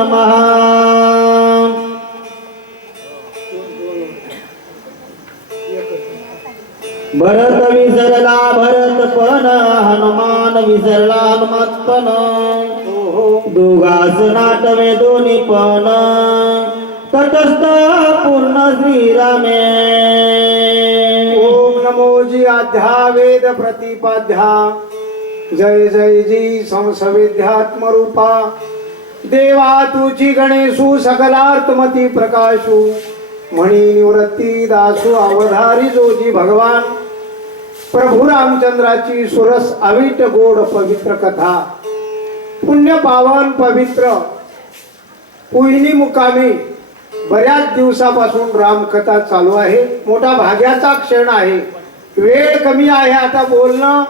नमः भरत विसरला भरतपण हनुमान विसरला हनुमत्पण दोघास नाटवे दोन्ही पण तटस्थ पूर्ण श्रीरामे ओम नमो जी आध्या वेद प्रतिपाध्या जय जय जी संसविध्यात्म रूपा देवा तुझी गणेशू सकलार्थमती प्रकाशू म्हणी निवृत्ती दासू अवधारी जोजी भगवान प्रभू रामचंद्राची सुरस अविट गोड पवित्र कथा पुण्य पावन पवित्र पुईनी मुकामी बऱ्याच दिवसापासून रामकथा चालू आहे. मोठा भाग्याचा क्षण आहे. वेळ कमी आहे. आता बोलणं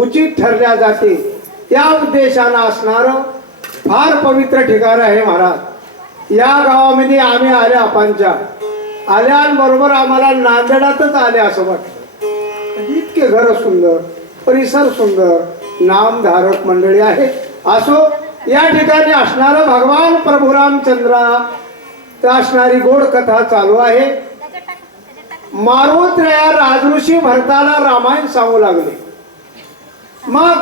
उचित ठरल्या जाते या उद्देशानं असणारं फार पवित्र ठिकाण आहे महाराज. या गावामध्ये आम्ही आल्या पंचा आल्याबरोबर आम्हाला नांदेडातच आले असं वाटतं. इतके घर सुंदर परिसर सुंदर नामधारक मंडळी आहे. असो या ठिकाणी असणारं भगवान प्रभू रामचंद्रा असणारी गोड कथा चालू आहे. मारुत्र्या राजऋषी भरताला रामायण सांगू लागले. मग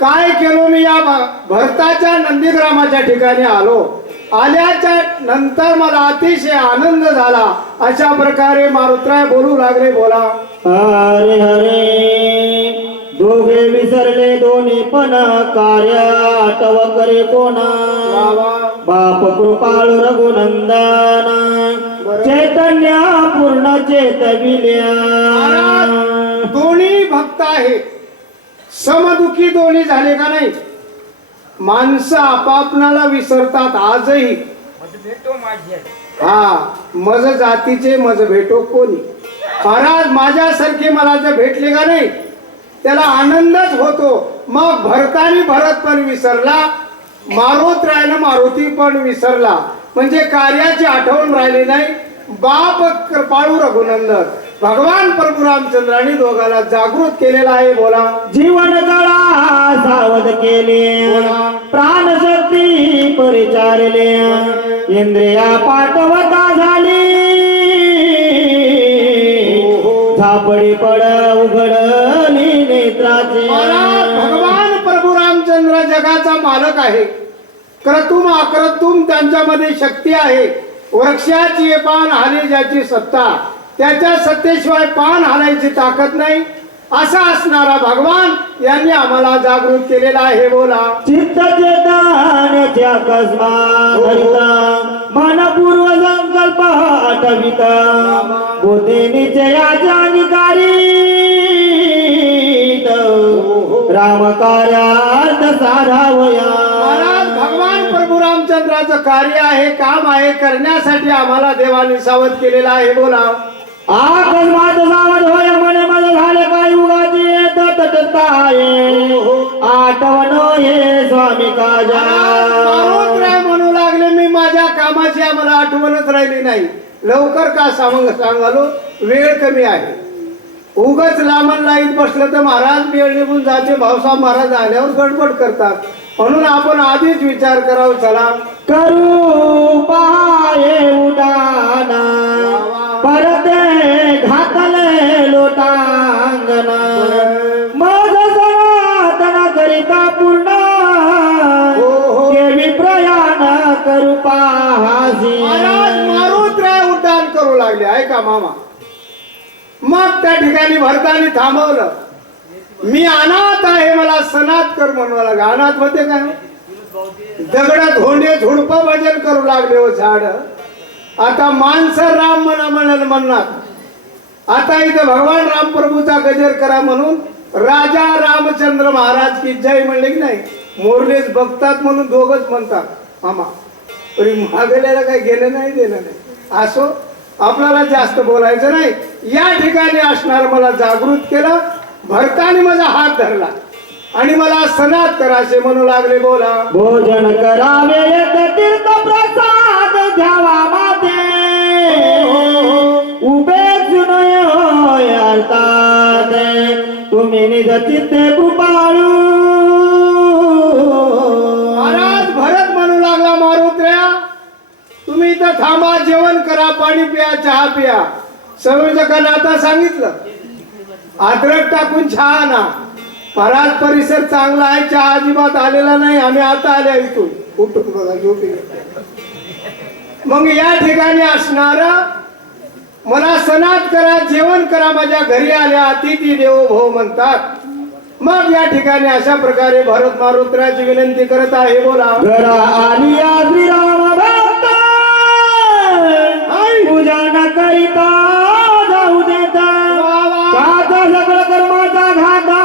काय केलो मी या भरताच्या नंदीग्रामाच्या ठिकाणी आलो. आल्याच्या नंतर मला अतिशय आनंद झाला. अशा प्रकारे मारुत्र्या बोलू लागले. बोला. हरे हरे दोघे विसरले दोन्ही पण कार्य आठव करे कोणा बाप कृपाळू रघुनंदन चैतन्य पूर्ण चेतविल्या. दोन्ही भक्त आहे. समदुखी दोन्ही झाले का नाही. माणसं आपापणाला विसरतात आजही. हा मज जातीचे मज भेटो कोणी. महाराज माझ्यासारखे मला जर भेटले का नाही त्याला आनंदच होतो. मग भरतानी भरत पण विसरला मारुत्र्यानं मारुती पण विसरला. म्हणजे कार्याची आठवण राहिली नाही. बाप कृपाळू रघुनंदन भगवान प्रभू रामचंद्रांनी दोघाला जागृत केलेला आहे. बोला. जीवन कळा सावध केले प्राण शक्ती परिचारले इंद्रिया पाठवता झाली झापडी पड उघडली नेत्राचे. भगवान प्रभू रामचंद्र जगाचा मालक आहे. क्रतुम अक्रतुम त्यांच्यामध्ये शक्ती आहे. वृक्षाची पान हाले ज्याची सत्ता त्याच्या सत्तेशिवाय पान हालायची ताकद नाही. असा असणारा भगवान यांनी आम्हाला जागृत केलेला आहे. बोला. चित्त चेतनाच्या अकस्मात मनपूर्व संकल्प आठविता बोधे निश्चयाच्या राम कार्यात सारावया. भगवान प्रभू रामचंद्राचं कार्य आहे काम आहे करण्यासाठी आम्हाला देवाने सावध केलेला आहे. बोला. अकस्मात सावध होय म्हणे माझ झाले काय उगाची येत तटताये आठवण हे स्वामी काजा. म्हणू लागले मी माझ्या कामाची आम्हाला आठवणच राहिली नाही. लवकर का सांगालो वेळ कमी आहे. उगाच लांबण लाईत बसलं तर महाराज वेळ निघून जाते. भाऊसाहेब महाराज आल्यावर गडबड करतात. म्हणून आपण आधीच विचार करावा. चला करू पाये उडाना परते घातले लोटांगना मज सनातन करिता पूर्ण देवी प्रयाण करू पाहासी. मारुत्र्या उड्डाण करू लागले. ऐका मामा. मग त्या ठिकाणी भरतानी थांबवलं. मी अनाथ आहे मला सनात कर म्हणू लागला. अनाथ होते काय दगडात धोंडे झुडप भजन करू लागले. हो झाड आता माणसं राम म्हणाल म्हणणार. आता इथे भगवान रामप्रभूचा गजर करा म्हणून राजा रामचंद्र महाराज की जय म्हणले की नाही. मोरलेच बघतात म्हणून दोघच म्हणतात मामा. मागल्याला काही गेलं नाही देणं नाही. असो आपल्याला जास्त बोलायचं नाही. या ठिकाणी असणार मला जागृत केलं. भरताने माझा हात धरला आणि मला सनात करा असे म्हणू लागले. बोला. भोजन करावे एक तीर्थ प्रसाद घ्यावा माते उभे जुनय होय अर्थात तुम्ही निज चित्ते कृपाळू. महाराज भरत म्हणू लागला मारुत्र्या इथं थांबा, जेवण करा, पाणी प्या, चहा प्या. संयोजकांना आता सांगितलं अद्रक टाकून चहा ना. महाराज परिसर चांगला आहे, चहा अजिबात आलेला नाही. आम्ही आता आल्या इथून उठून बघा झोपी. मग या ठिकाणी असणार मला सनात करा, जेवण करा, माझ्या घरी आल्या अतिथी देवो भव म्हणतात. मग या ठिकाणी अशा प्रकारे भरत मारुत्राची विनंती करत आहे. बोला. घरा आली श्रीराम भक्त पूजा न करिता जाऊ देता काचा सकळ कर्माचा घाता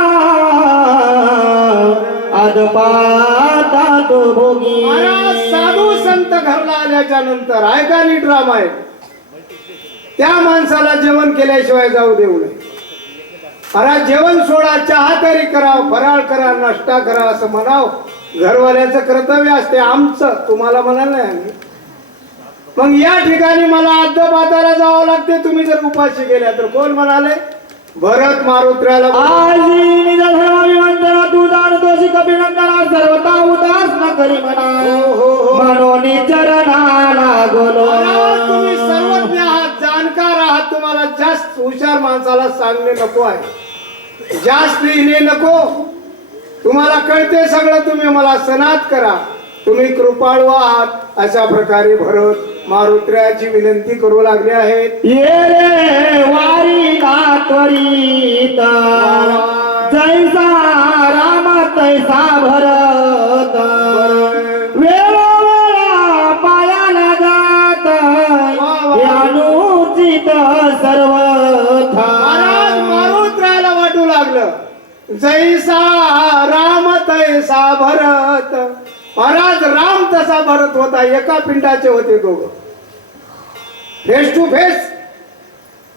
आदपाता तो भोगी. महाराज साधू संत घरला आल्याच्या नंतर ऐका नीट राम आहे, त्या माणसाला जेवण केल्याशिवाय जाऊ देऊ नये. महाराज जेवण सोडा, चहा तरी करा, फराळ करा, नाश्ता करा असं म्हणाव. घरवाल्याचं कर्तव्य असते, आमचं तुम्हाला म्हणाल नाही आम्ही. मग या ठिकाणी मला अद्दपाताला जावं लागते. तुम्ही जर उपाशी गेल्या तर कोण म्हणाले? भरत मारुत्र्याला आजी निज धर्माभिवंदना तू जाणतोशी कपिनंदना सर्वता उदास न करी म्हणा म्हणून चरणाला गोलो. तुम्ही सर्वज्ञ आहात, जाणकार आहात. तुम्हाला जास्त हुशार माणसाला सांगणे नको आहे, जास्त लिहिणे नको. तुम्हाला कळते सगळं, तुम्ही मला सनात करा. तुम्ही कृपाळू आहात. अशा प्रकारे भरत मारुत्र्याची विनंती करू लागले आहेत. ये रे वारी त्वरित जैसा राम तैसा भरत वेळोवेळा पायाला जात अनुचित सर्वथा. महाराज मारुत्र्याला वाटू लागलं जैसा राम तैसा भरत. महाराज राम तसा भरत होता, एका पिंडाचे होते दोघं, फेस टू फेस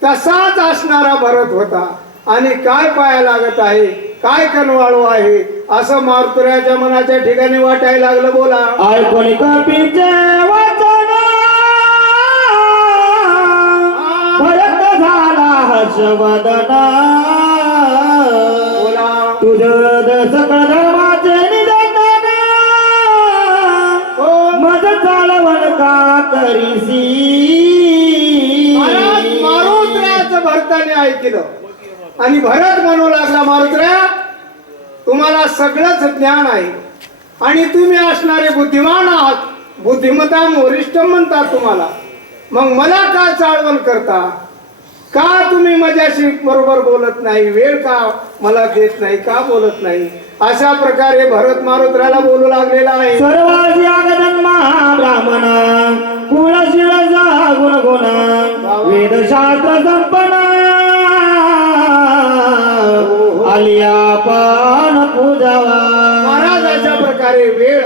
तसाच असणारा भरत होता. आणि काय पाया लागत आहे, काय कनवाळू आहे असं मारुत्र्याच्या मनाच्या ठिकाणी वाटायला लागलं. बोला. ऐकून कपीचे वचन भरत झाला हर्षवदन. बोला. तुझ सकळ धर्माचे निधन मज चालवण का करीसी. महाराज मारुत्र्याचं भरताने ऐकलं आणि भरत म्हणू लागला मारुत्र्या तुम्हाला सगळंच ज्ञान आहे आणि तुम्ही असणारे बुद्धिमान आहात, बुद्धिमत्ता वरिष्ठ म्हणतात तुम्हाला. मग मला का चाळवण करता, का तुम्ही माझ्याशी बरोबर बोलत नाही, वेळ का मला देत नाही, का बोलत नाही. अशा प्रकारे भरत मारुत्र्याला बोलू लागलेला आहे. सर्वांची आगजन्मा ब्राह्मण कुळशील गुणगुण वेदशास्त्र संपन्न आलिया पण पूजावा. महाराज अशा प्रकारे वेळ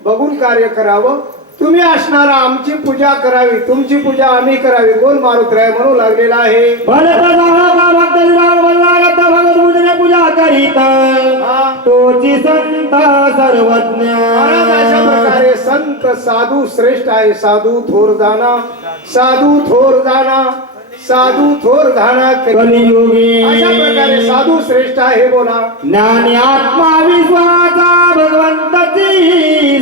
बघून कार्य करावं. तुम्ही असणारा आमची पूजा करावी, तुमची पूजा आम्ही करावी. कोण मारुत्र्याय म्हणू लागलेला आहे. भगत पूजने पूजा करीत तोची संत सर्वज्ञ. महाराज अशा प्रकारे संत साधू श्रेष्ठ आहे. साधू थोर जाणा, साधू थोर जाणा, साधू थोर जाणा कलियुगी. अशा प्रकारे साधू श्रेष्ठ आहे. बोला. ज्ञानी आत्मा विश्वाचा भगवंताची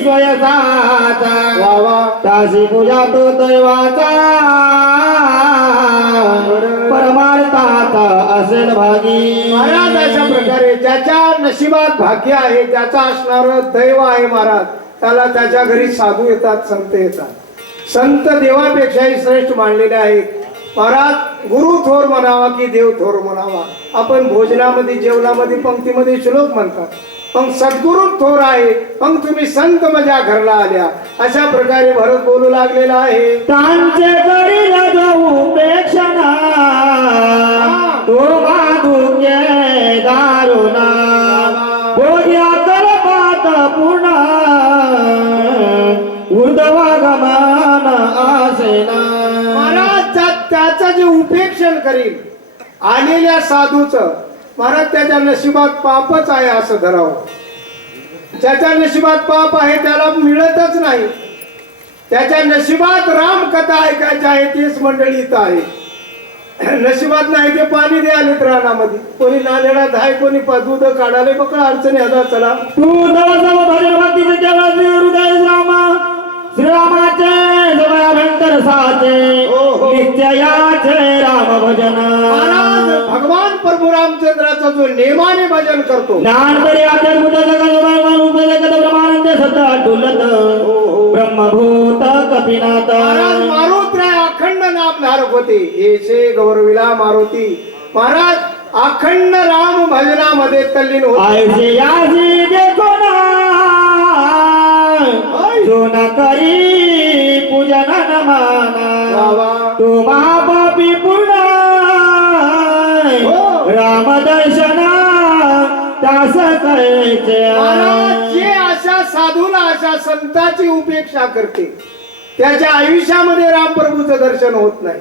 स्वयसाचा वा वा. ताशी पूजा तो दैवाचा परमार्थाचा असेल भागी. महाराज अशा प्रकारे ज्याच्या नशिबात भाग्य आहे, ज्याचा असणार दैव आहे महाराज, त्याला त्याच्या घरी साधू येतात, संत येतात. संत देवापेक्षाही श्रेष्ठ मानलेले आहेत. महाराज गुरु थोर म्हणावा की देव थोर म्हणावा. आपण भोजनामध्ये जेवणामध्ये पंक्तीमध्ये श्लोक म्हणतात, पण सद्गुरु थोर आहे. मग तुम्ही संत माझ्या घरला आल्या. अशा प्रकारे भरत बोलू लागलेला आहे. त्यांचे करील जाऊ पेक्षणा तो माधुके दारुणा बोध्या कल्पात पूर्ण ऊर्ध्वगमन आसेना. महाराज त्याचं जे उपेक्षण करील आलेल्या साधूचं, महाराज त्याच्या नशिबात पापच आहे असं धरावं. ज्याच्या नशिबात पाप आहे त्याला मिळतच नाही. त्याच्या नशिबात राम कथा ऐकायची आहे तेच मंडळी इथं आहे. नशिबात नाही ते पाणी द्यालेत रानामध्ये, कोणी नालेडात आहे, कोणी दूध काढाले. बघा अडचणी आता चला. तू नव भजन भक्तीचे केवळ हृदय रामा श्रीरामाचे जवळ साचे हो. नित्याचे राम भजन महाराज भगवान प्रभू रामचंद्राचा जो नेमाने भजन करतो ज्ञान तरी अत्यंत ब्रह्मानंद सदा डुलत ब्रह्मभूत कपिनाथ महाराज मारुती अखंड नाम धारक होते येसे गौरविला मारुती महाराज अखंड राम भजनामध्ये तल्लीन होते ऐसे यासी देखो ना जो न करी पूजन न माना वा. तुम्हा पापी पुन्हा हो. राम दर्शन त्यास करायचे महाराज जे अशा साधूला अशा संताची उपेक्षा करते त्याच्या आयुष्यामध्ये रामप्रभूचं दर्शन होत नाही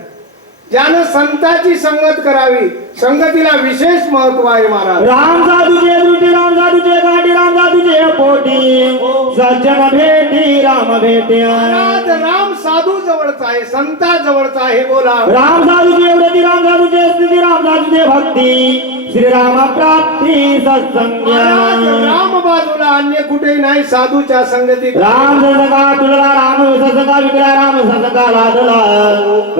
ज्यानं संताची संगत करावी संगतीला विशेष महत्व आहे महाराज राम साधूचे दृष्टी राम साधूचे गाठी राम साधूचे पोटी सज्जन भेटी राम भेटे महाराज राम साधू जवळचा आहे संता जवळचा आहे बोला राम साधूचे व्रती राम साधूचे स्थिती राम साधूचे भक्ती श्रीराम प्राप्ती सत्संग महाराज राम बाजूला अन्य कुठे नाही साधूच्या संगतीत राम ससका तुलला राम ससका विकला राम ससका लादला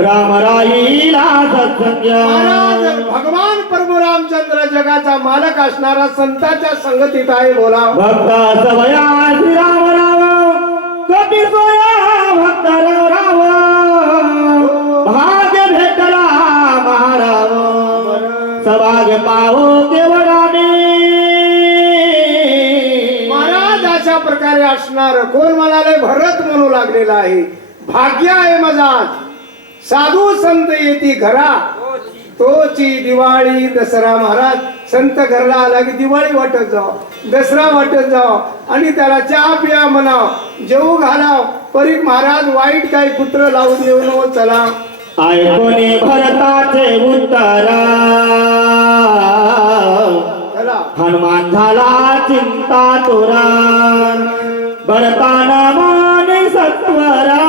राम राईला सत्संग महाराज भगवान प्रभू रामचंद्र जगाचा मालक असणारा संताच्या संगतीत आहे बोला भक्त सवया श्रीराम राव कपी सोया भक्त राव भाग्य भेटला महाराव सभाग्य पाहो केवळाने महाराज अशा प्रकारे असणार कोण म्हणाले भरत म्हणू लागलेला आहे भाग्य आहे माझा साधू संत येती घरा तोची दिवाळी दसरा महाराज संत घरला आला की दिवाळी वाटत जाव दसरा वाटत जाव आणि त्याला चहा पिया म्हणाव जेवू घालाव परीक महाराज वाईट काही कुत्र लावून येऊ नको चला ऐकोने भरताचे उत्तरा चला हनुमान झाला चिंता तोरा भरताना माने सत्वरा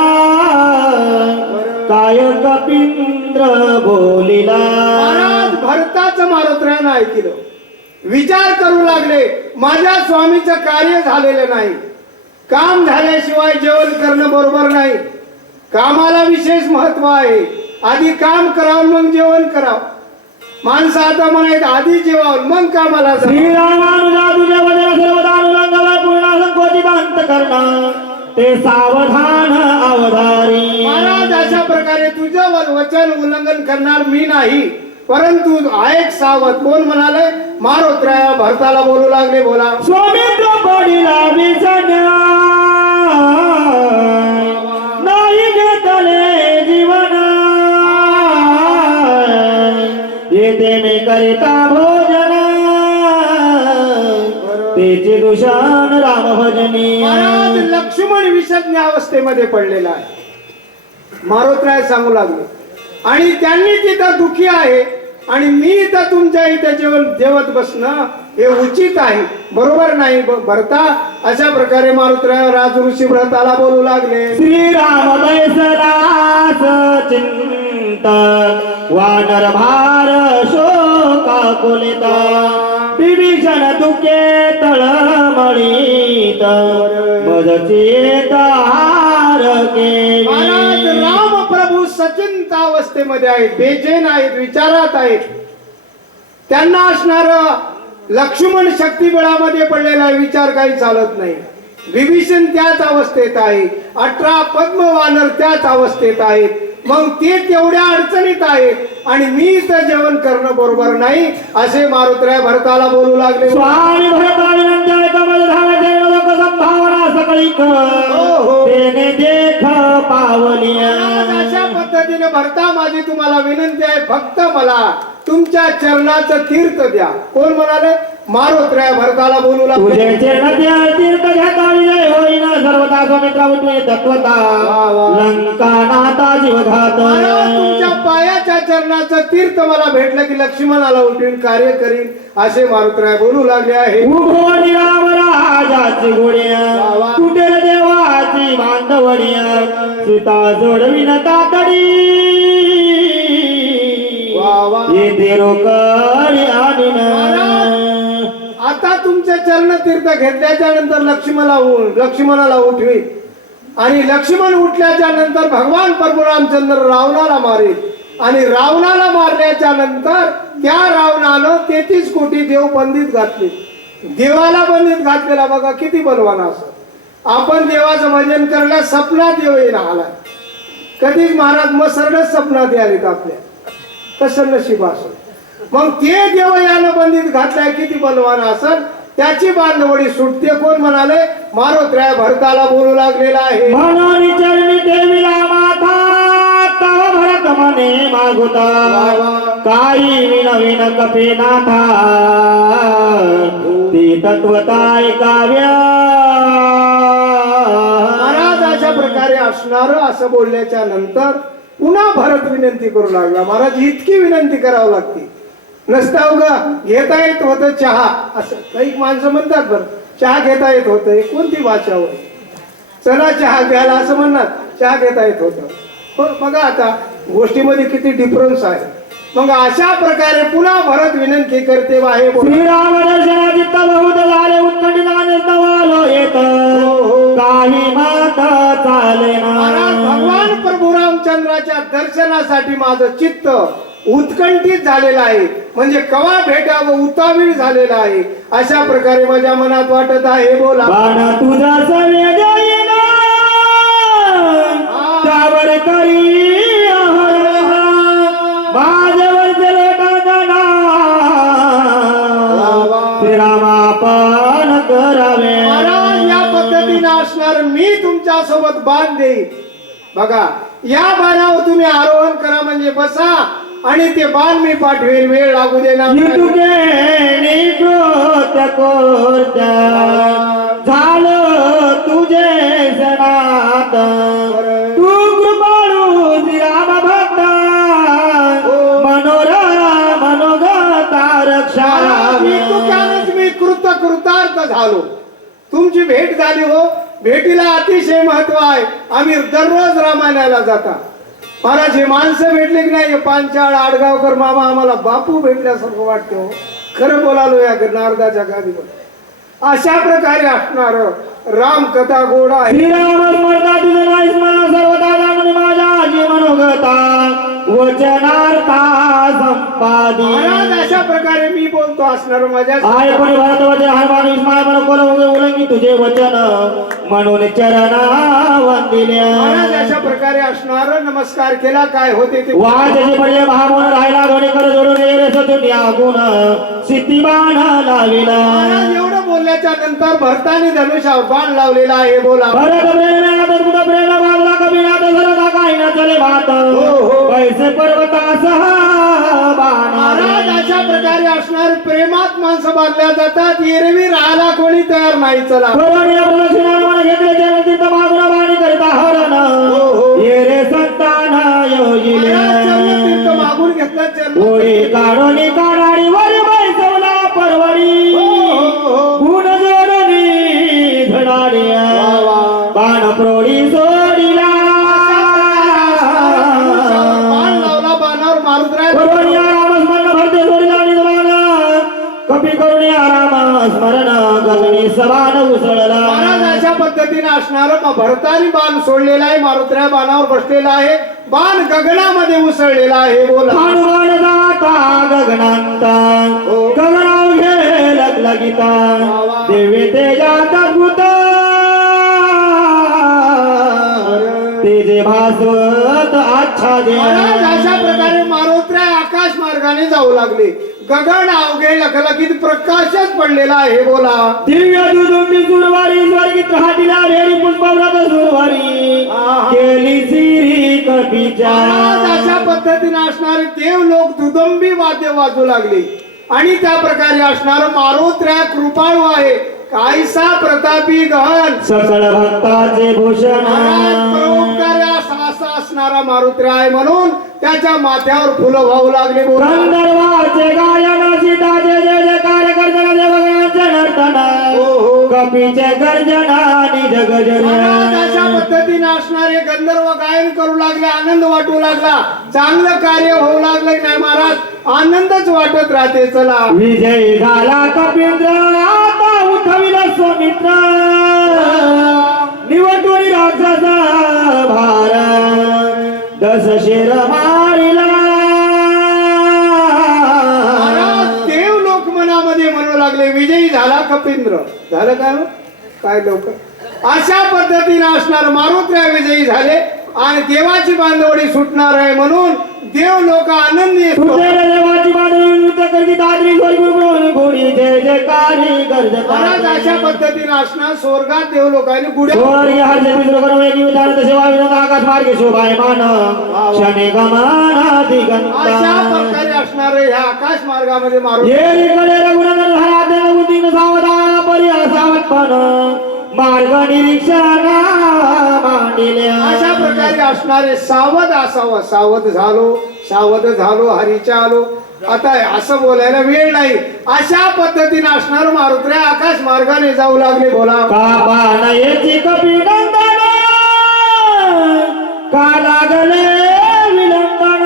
काय कपिंद्र बोलिला महाराज भरताचं मारुत्रानं ऐकलं विचार करू लागले माझ्या स्वामीचं कार्य झालेलं नाही काम झाल्याशिवाय जेवण करणं बरोबर नाही कामाला विशेष महत्व आहे आधी काम करावं मग जेवण करावं माणसं आता म्हणायचं आधी जेवावं मग कामाला जावं. श्रीरामानुजा तुझ्या वचन सर्वदानुलंघवा पूर्ण संकोचित अंत करणं ते सावधान अवधारी महाराज अशा प्रकारे तुझं वचन उल्लंघन करणार मी नाही परंतु ऐक सावध कोण म्हणाले मारुत्राया भरताला बोलू लागले बोला स्वामी द्रौपदीला विसरण्या नाही घेतले जीवन येते मी करिता भोजन तेचे दूषण राम भजनी महाराज लक्ष्मण विषज्ञ अवस्थेमध्ये पडलेला आहे मारुत्राय सांगू लागले आणि त्यांनी तिथं दुखी आहे आणि मी इथं तुमच्या इथे जेवत बसणं हे उचित आहे बरोबर नाही भरता अशा प्रकारे मारुत्राय राज ऋषी भरताला बोलू लागले श्रीराम बैसलास चिंत वानर भार शोका कुलिता विभीषण दुखे तळमळीत मदची तार महाराज केली राम प्रभू सचिंत अवस्थेमध्ये आहेत बेचैन आहेत विचारात आहेत त्यांना असणार लक्ष्मण शक्तिबळामध्ये पडलेला विचार काही चालत नाही विभीषण त्याच अवस्थेत आहे 18 पद्म वानर त्याच अवस्थेत आहेत मग ते तेवढ्या अडचणीत आहेत आणि मी इथं जेवण करणं बरोबर नाही असे मारुत्राय भरताला बोलू लागले स्वामी भरताविनंत्याय कमल धावते लोक संभावना सकळीक तेने देख पावलिया अशा पद्धतीने भरता माझी तुम्हाला विनंती आहे फक्त मला तुमच्या चरणाचं तीर्थ द्या कोण म्हणाले मारुत्राय भरताला बोलू लागले तुझे चरण तीर्थ घ्याताळी जय होईना सर्वदा सौमित्रा उठवे तत्वता लंका नाथा जीवघात महाराज, तुमच्या पायाच्या चरणाचं तीर्थ मला भेटलं की लक्ष्मणाला उठून कार्य करीन असे मारुत्राय बोलू लागले आहे उभोडी राम राजाची घोड्या कुठे देवाची बांधवड्या सीता जोडविन तातडी येथे रोकडी आणीन आता तुमचे चरण तीर्थ घेतल्याच्या नंतर लक्ष्मणाला उठवी आणि लक्ष्मण उठल्याच्या नंतर भगवान प्रभू रामचंद्र रावणाला मारेल आणि रावणाला मारल्याच्या नंतर त्या रावणानं 33 कोटी देव बंदीत घातले. देवाला बंदीत घातलेला बघा किती बलवान असं. आपण देवाचं भजन करायला सपनात देव येईन आलाय. कधीच महाराज मग सरळच सपनात आलेत आपल्या. कसं नशीब असं. मग ते देव यानं बंदीत घातलाय किती बलवान असल. त्याची बांधवडी सुटते. कोण म्हणाले? मारुत्र्या भरताला बोलू लागलेला आहे. म्हणून चरणी देवीला माथा तव भरत मने मागुता काही विनविन कपे नाथा ती तत्वताय काव्य. महाराज अशा प्रकारे असणार असं बोलल्याच्या नंतर पुन्हा भरत विनंती करू लागला. महाराज इतकी विनंती करावी लागते. नसता उगा घेता येत होतं चहा असं काही माणसं म्हणतात. बरं चहा घेता येत होतं कोणती भाषा होय. चला चहा घ्यायला असं म्हणणार. चहा घेता येत होतं. पण बघा आता गोष्टीमध्ये किती डिफरन्स आहे. मग अशा प्रकारे पुन्हा भरत विनंती करते वाहे श्रीराम दर्शनाची बहुत झाले उत्कंठिताने तवालो येत काही मात चाले महाराज भगवान प्रभू रामचंद्राच्या दर्शनासाठी माझं चित्त उत्कंठित झालेलं आहे. म्हणजे कवा भेटावं उतावीळ झालेला आहे. अशा प्रकारे माझ्या मनात वाटत आहे. बोला बाण तुझा सवेद येना त्यावर करी माझ्यावर जलकांदना श्रीरामापण करावे. महाराज या पद्धतीने असणार मी तुमच्या सोबत बाण देईन. बघा या बाणावर तुम्ही आरोहण करा म्हणजे बसा आणि ते बाण मी पाठवेल. वेळ लागू देणार झालं तुझे सनात तू कृपाळू श्रीराम भक्त मनोगता रक्षा. मी कृतार्थ झालो. तुमची भेट झाली हो. भेटीला अतिशय महत्व आहे. आम्ही दररोज रामायणाला जाता. महाराज हे माणसं भेटले की नाही. पांचाळ आडगावकर मामा आम्हाला बापू भेटल्यासारखं वाटतं हो. खरं बोलालो या नारदाच्या गादीवर. अशा प्रकारे असणार राम कथा गोड आहे. श्रीराम स्मरता तुझे नाही स्मरण सर्वदा जाणून माझ्या जी मनोगता वचनार्था संपादी. महाराज अशा प्रकारे मी बोलतो असणार माझ्या आय कोणी भरत वचन हनुमान विस्मय मन कोण उल्लंघी तुझे वचन म्हणून चरणा वंदिल्या. महाराज अशा प्रकारे असणार नमस्कार केला काय होते ते वाजचे पडले महामोन राहिला दोन्ही कर जोडून ये रे सतून या गुण सिद्धिबाण लाविला. महाराज एवढं बोलल्याच्या नंतर भरताने धनुष्यावर बाण लावलेला आहे. बोला भरत प्रेम कुठं प्रेम बाजला कबिनाथ सरता काही न चले भात पैसे पर्वतासह बाण. महाराज अशा प्रकारे असणार प्रेमात माणसं बांधल्या जातात. एरवी राहायला कोणी तयार नाही. चला करोनिया प्रदक्षिणा मन घेतले जयंती मागुरा बाणी करता हरण ये रे संतान योजिले. मागून घेतलं ओळी काढोनी काढाडी वर बैसवला परवडी गुण जोडणी धडाड्या बाण प्रोडी सोडिला. बाण लावला बाणावर मारुद्राय करोनिया राम स्मरण भरते सोडिला कपी करुणिया राम स्मरण गगनी सबान उसळला. महाराज अशा पद्धतीने असणार भरतानी बाण सोडलेला आहे. मारुत्र्या बाणावर बसलेला आहे. बाण गगनामध्ये उसळलेला आहे. बोला हनुमान जाता गगनांत गगनाव घे लगलगिता देवी तेजात भूत तेजे भासवत अच्छा दे. महाराज अशा प्रकारे मारुत्र्या आकाश मार्गाने जाऊ लागले. गगन अवघे लखलखीत प्रकाशच पडलेला आहे. बोला दिव्य दुदुंबी सुरवारी स्वर्गीत राहतीला भेरी पुष्पव्रत सुरवारी केली सिरी कपीच्या. महाराज अशा पद्धतीने असणारे देव लोक दुदंबी वाद्य वाजू लागले. आणि त्या प्रकारे असणार मारुत्र्या कृपाळू आहे. काहीसा प्रतापी गहन सकळ भक्ताचे भूषण परोपकारी असा असणारा मारुत्र्या आहे. म्हणून त्याच्या माथ्यावर फुलं वाहू लागले. गंधर्वाचे गायन सीताचे जय जयकार गर्जना देवगणांचे नर्तन कपीचे गर्जना निज महाराज अशा गजर. पद्धतीने असणारे गंधर्व गायन करू लागले. आनंद वाटू लागला. चांगलं कार्य होऊ लागले नाही महाराज. आनंदच वाटत राहते. चला विजय झाला कपींद्र आता उठविला स्वमित्र निवटून राक्षस भार दस शिर मारिला. महाराज देव लोक मनामध्ये म्हणू लागले विजयी झाला कपिंद्र. झालं काय हो? काय लवकर अशा पद्धतीने असणार मारुत्र्या विजयी झाले आणि देवाची बांधवडी सुटणार आहे म्हणून देव लोक आनंदी असतो. तुझ्या देवाची बांधवडी करती दादरी स्वर्ग घोडी जय जयकारी गर्जता. महाराज अशा पद्धतीने असणार स्वर्गात देव लोकांनी गुढ्या स्वर्ग हर्ष पितृ कर्म एक विधान सेवा विनोद आकाश मार्गे शोभायमान शने गमना दिगंता. अशा प्रकारे असणारे ह्या आकाश मार्गामध्ये मारून ये कडे रघुनंदन हरा देव बुद्धिन सावधान परी असावत्पन मार्ग निरीक्षण मांडिल्या. अशा प्रकारे असणारे सावध असावं. सावध झालो हरीच्या आलो. आता असं बोलायला वेळ नाही. अशा पद्धतीने असणार मारुत्र्या आकाश मार्गाने जाऊ लागले. बोला का पानयेची कपिनंदन का लागले विलंबन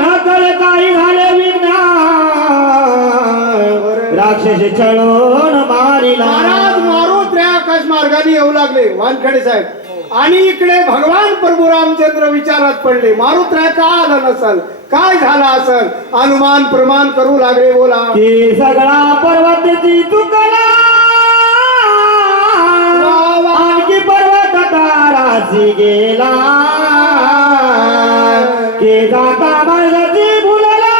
नकळ काही झाले विज्ञान राक्षस छळून मारिला. महाराज मारुत्र्या आकाश मार्गाने येऊ लागले वानखडे साहेब. आणि इकडे भगवान प्रभू रामचंद्र विचारात पडले. मारुत्र्या का आला नसल? काय झाला असल? अनुमान प्रमाण करू लागले. बोला की सगळा पर्वताची चुकला आणखी पर्वत ताराची गेला की जाता मार्गाची भुलला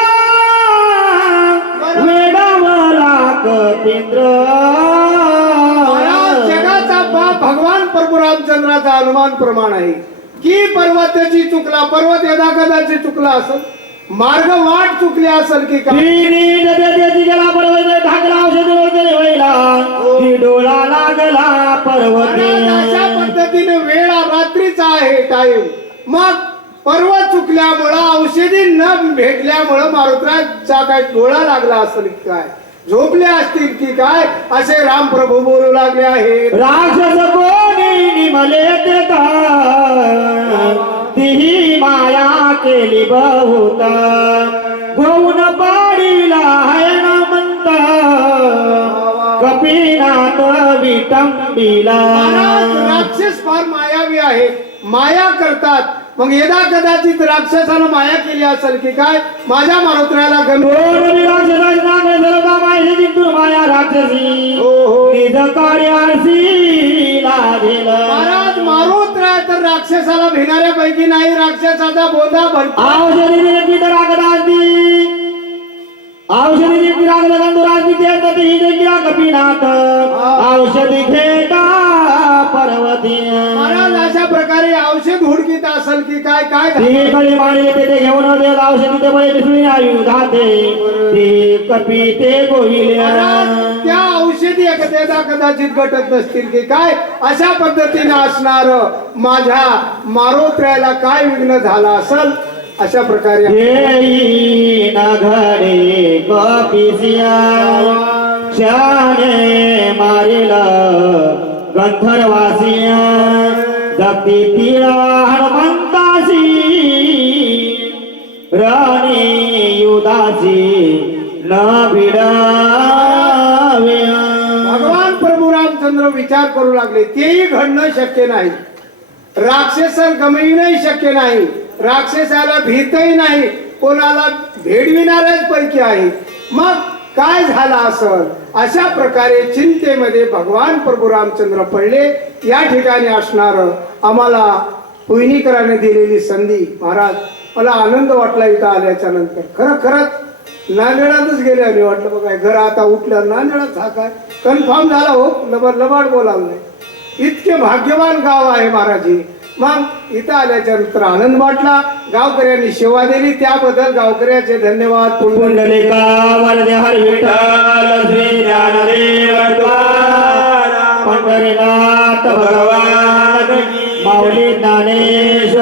वेडावला कपिंद्र. महाराज जगाचा बाप भगवान प्रभू रामचंद्राचा अनुमान प्रमाण आहे की पर्वताची चुकला. पर्वत यदा कदाचित चुकला असेल. मार्ग वाट चुकली असेल की काय. गेला पर्वत ढाकला औषध वगैरे व्हायला की डोळा लागला पर्वत. महाराज अशा पद्धतीने वेळ रात्रीचा आहे टाइम. मग पर्वत चुकल्यामुळं औषधी न भेटल्यामुळं मारुत्राचा काय डोळा लागला असेल की काय. झोपले असतील की काय असे रामप्रभू बोलू लागले आहेत. राक्षस कोणी निमले देता तीही माया केली बहुत गोऊन पाडीला हयन म्हणत कपिनाथ विटंबिला. महाराज राक्षस फार मायावी आहे. माया करतात. मग यदा कदाचित राक्षसानं माया केली असेल की काय माझ्या मारुत्र्याला माया राक्षसी निज कार्यासी लागेल. महाराज मारुत्र्या तर राक्षसाला भिणाऱ्यापैकी नाही. राक्षसाचा बोधा भरतो. औषधी दिली तर औषधी दिली कपिनाथ औषधी घेता पर्वती. महाराज अशा प्रकारे औषध हुडकीत असेल की काय काय ती माळी ते घेऊन देत औषधी ते बळे दिसून आयुधाते ती कपी ते गोहिले. महाराज त्या औषधी एखाद्याचा कदाचित घटत नसतील की काय. अशा पद्धतीने असणार माझ्या मारुत्र्याला काय विघ्न झाला असेल. अशा प्रकारे येई न घडे कपिसिया शाने मारिला गंधर्वासिया जगती तिळा हनुमंतासी राणी युदासी न भिडाव्या. भगवान प्रभू रामचंद्र विचार करू लागले. तेही घडणं शक्य नाही. राक्षस गमविणंही शक्य नाही. राक्षसाला भीतही नाही. कोणाला भेडविणाऱ्याच पैकी आहे. मग काय झालं असल. अशा प्रकारे चिंतेमध्ये भगवान प्रभू रामचंद्र पडले. या ठिकाणी असणार आम्हाला पुयनीकराने दिलेली संधी. महाराज मला आनंद वाटला इथं आल्याच्या नंतर. खरंच नांदेडातच गेले आणि वाटलं बघा घर आता उठलं नांदेडात हा काय कन्फर्म झाला. हो लबाड बोलावलं नाही. इतके भाग्यवान गाव आहे महाराज. मग इथं आल्याच्या नंतर आनंद वाटला. गावकऱ्यांनी सेवा दिली त्याबद्दल गावकऱ्याचे धन्यवाद. पुंडलिका वरदे हर विठ्ठल श्री ज्ञानदेव द्वारा पंढरीनाथ भगवान माऊली ज्ञानेश्वर